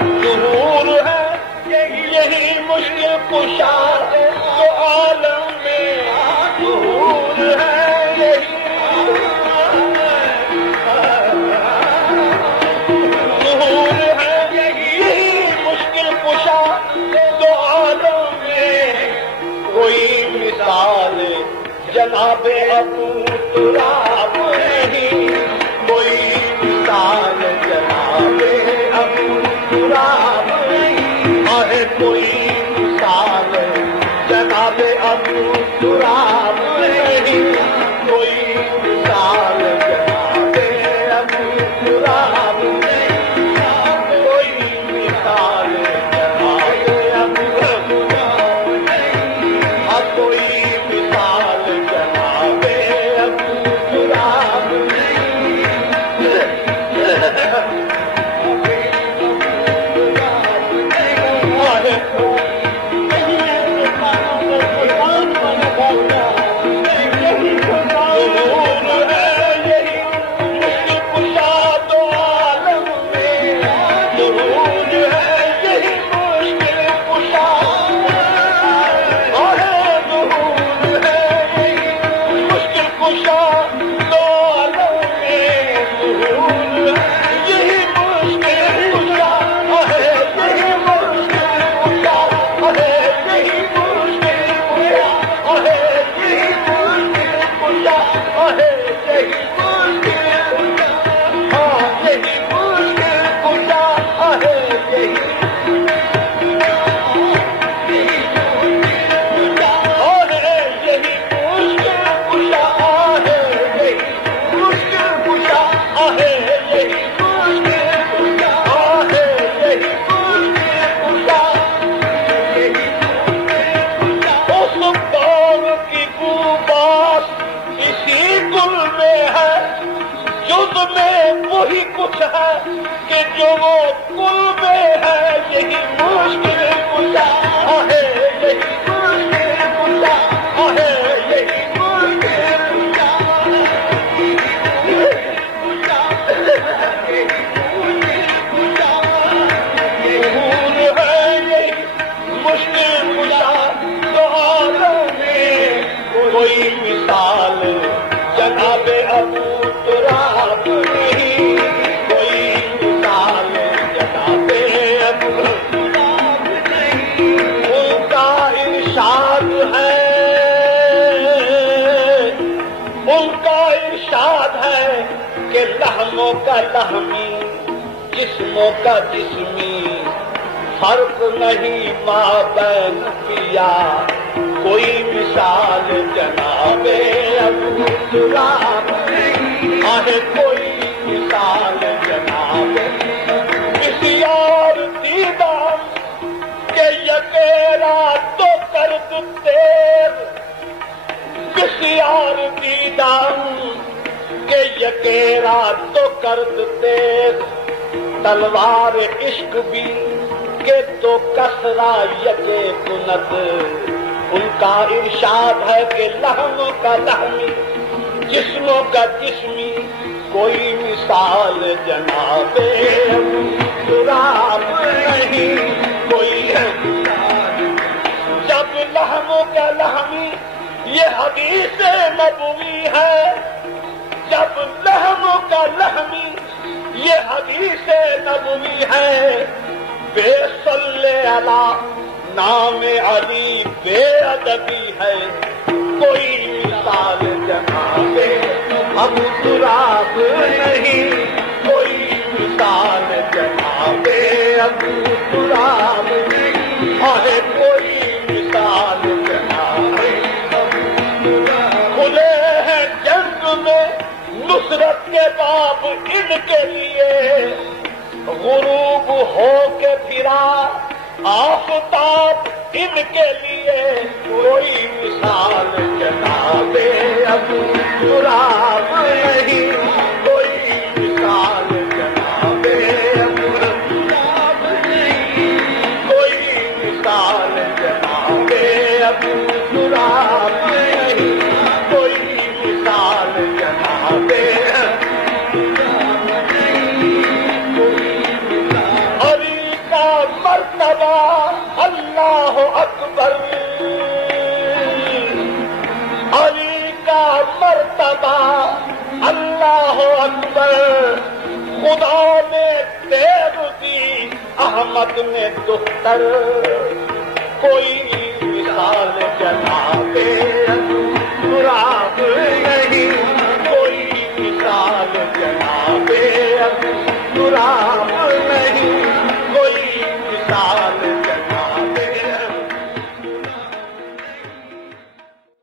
ظہور ہے یہی مشکل کشا تو عالم میں ظہور ہے یہی ظہور ہے یہی مشکل کشا تو عالم میں کوئی مثال جناب ابو تراب نہیں کوئی مثال جناب ابو تراب نہیں ہے کوئی مثال جناب ابو تراب نہیں کوئی مثال جناب ابو تراب نہیں کوئی مثال جناب ابو تراب نہیں کوئی مثال جناب ابو تراب وہی کچھ ہے کہ جو وہ کل میں ہے یہی مشکل کشا ہے یہی مشکل کشا ہے یہی مشکل کشا ظہور ہے یہی مشکل کشا تو عالم میں کوئی مثال جناب ابو تراب نہیں کوئی مثال جناب ابو تراب نہیں ان کا ارشاد ہے ان کا ارشاد ہے کہ لحموں کا لحمی جسموں کا جسمی فرق نہیں مابین کیا کوئی مثال جناب ابو تراب ہے کوئی مثال جناب بسیار دیدم کہ یکیرا تو کرد تیر بسیار دیدم کہ یکیرا تو کرد تیر تلوار عشق بھی کہ تو کسرا یکے کنت ان کا ارشاد ہے کہ لحموں کا لحمی جسموں کا جسمی کوئی مثال جناب ابو تراب نہیں کوئی مثال جب لحموں کا لحمی یہ حدیث نبوی ہے جب لحموں کا لحمی یہ حدیث نبوی ہے بے صلی علی نام علی بے ادبی ہے کوئی مثال جناب ابو تراب نہیں کوئی مثال جناب ابو تراب نہیں ہے کوئی مثال جناب ابو تراب کھلے ہیں جنگ میں نصرت کے باب ان کے لیے غروب ہو کے پھرا آفتاب ان کے لیے کوئی مثال جناب ابو تراب نہیں کوئی مثال جناب ابو تراب نہیں کوئی مثال جناب ابو تراب نہیں کوئی مثال جناب مرتبہ اللہ اکبر، علی کا مرتبہ اللہ اکبر، خدا نے دیر دی احمد نے دختر، کوئی مثال جناب مراد نہیں، کوئی مثال جناب مراد